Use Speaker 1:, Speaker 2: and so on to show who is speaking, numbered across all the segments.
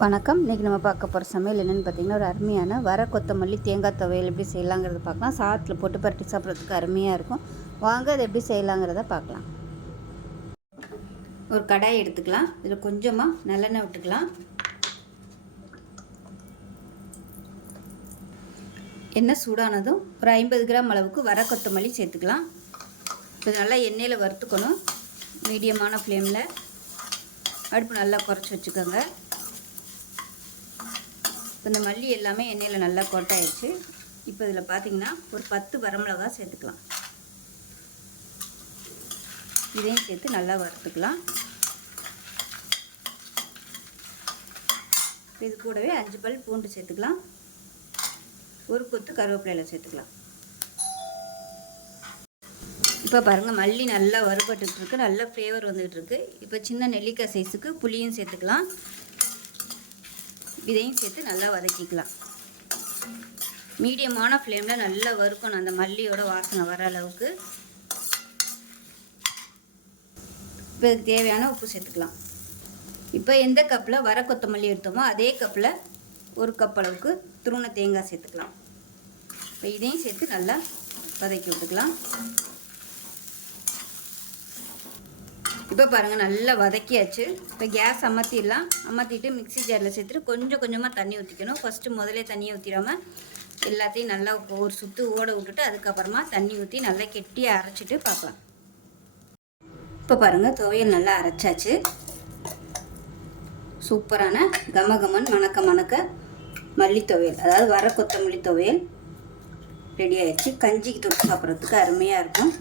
Speaker 1: வணக்கம். இன்றைக்கி நம்ம பார்க்க போகிற சமையல் என்னென்னு பார்த்தீங்கன்னா ஒரு அருமையான வர கொத்தமல்லி தேங்காய் துவையல் எப்படி செய்யலாங்கிறத பார்க்கலாம். சாத்தில் போட்டு பரட்டி சாப்பிட்றதுக்கு அருமையாக இருக்கும். வாங்க அதை எப்படி செய்யலாங்கிறத பார்க்கலாம். ஒரு கடாய் எடுத்துக்கலாம். இதில் கொஞ்சமாக நல்லெண்ணெய் விட்டுக்கலாம். எண்ணெய் சூடானதும் ஒரு ஐம்பது கிராம் அளவுக்கு வர கொத்தமல்லி சேர்த்துக்கலாம். இது நல்லா எண்ணெயில் வறுத்துக்கணும். மீடியமான ஃப்ளேமில். அடுப்பு நல்லா குறைச்சி வச்சுக்கோங்க. இப்போ இந்த மல்லி எல்லாமே எண்ணெயில் நல்லா கொட்டாயிடுச்சு. இப்போ இதில் பார்த்தீங்கன்னா ஒரு பத்து வரமிளகா சேர்த்துக்கலாம். இதையும் சேர்த்து நல்லா வறுத்துக்கலாம். இது கூடவே அஞ்சு பல் பூண்டு சேர்த்துக்கலாம். ஒரு கொத்து கருவேப்பிலையில் சேர்த்துக்கலாம். இப்போ பாருங்கள் மல்லி நல்லா வறுபட்டுருக்கு நல்லா நல்ல ஃப்ளேவர் வந்துகிட்ருக்கு இப்போ சின்ன நெல்லிக்காய் சைஸுக்கு புளியும் சேர்த்துக்கலாம். இதையும் சேர்த்து நல்லா வதக்கிக்கலாம். மீடியமான ஃப்ளேமில் நல்லா வறுக்கணும். அந்த மல்லியோட வாசனை வர அளவுக்கு. இப்போ இதுக்கு தேவையான உப்பு சேர்த்துக்கலாம். இப்போ எந்த கப்பில் வர கொத்தமல்லி எடுத்தோமோ அதே கப்பில் ஒரு கப் அளவுக்கு துருண தேங்காய் சேர்த்துக்கலாம். இப்போ இதையும் சேர்த்து நல்லா வதக்கி விட்டுக்கலாம். இப்போ பாருங்கள் நல்லா வதக்கியாச்சு. இப்போ கேஸ் அமர்த்திடலாம் அமர்த்திட்டு மிக்சி ஜாரில் சேர்த்துட்டு கொஞ்சம் கொஞ்சமாக தண்ணி ஊற்றிக்கணும் ஃபஸ்ட்டு முதலே தண்ணி ஊற்றிடாமல் எல்லாத்தையும் நல்லா ஒரு சுற்று ஓட விட்டுட்டு அதுக்கப்புறமா தண்ணி ஊற்றி நல்லா கெட்டியாக அரைச்சிட்டு பார்க்கலாம் இப்போ பாருங்கள் துவையல் நல்லா அரைச்சாச்சு. சூப்பரான கமகமன் மணக்க மணக்க மல்லி துவையல். அதாவது வர கொத்தமல்லி துவையல் ரெடி ஆயிடுச்சு. கஞ்சிக்கு தொட்டு சாப்பிட்றதுக்கு அருமையாக இருக்கும்.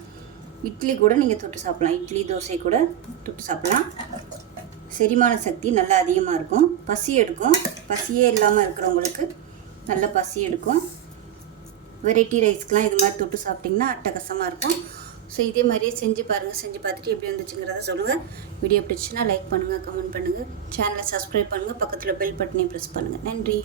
Speaker 1: இட்லி கூட நீங்கள் தொட்டு சாப்பிட்லாம். இட்லி தோசை கூட தொட்டு சாப்பிட்லாம். செரிமான சக்தி நல்லா அதிகமாக இருக்கும். பசி எடுக்கும். பசியே இல்லாமல் இருக்கிறவங்களுக்கு நல்ல பசி எடுக்கும். வெரைட்டி ரைஸ்க்கெலாம் இது மாதிரி தொட்டு சாப்பிட்டிங்கன்னா அட்டகசமாக இருக்கும். ஸோ இதே மாதிரியே செஞ்சு பாருங்கள் செஞ்சு பார்த்துட்டு எப்படி வந்துச்சுங்கிறத சொல்லுங்கள் வீடியோ பிடிச்சுன்னா லைக் பண்ணுங்கள் கமெண்ட் பண்ணுங்கள் சேனலை சப்ஸ்கிரைப் பண்ணுங்கள் பக்கத்தில் பெல் பட்டனையும் ப்ரெஸ் பண்ணுங்கள் நன்றி.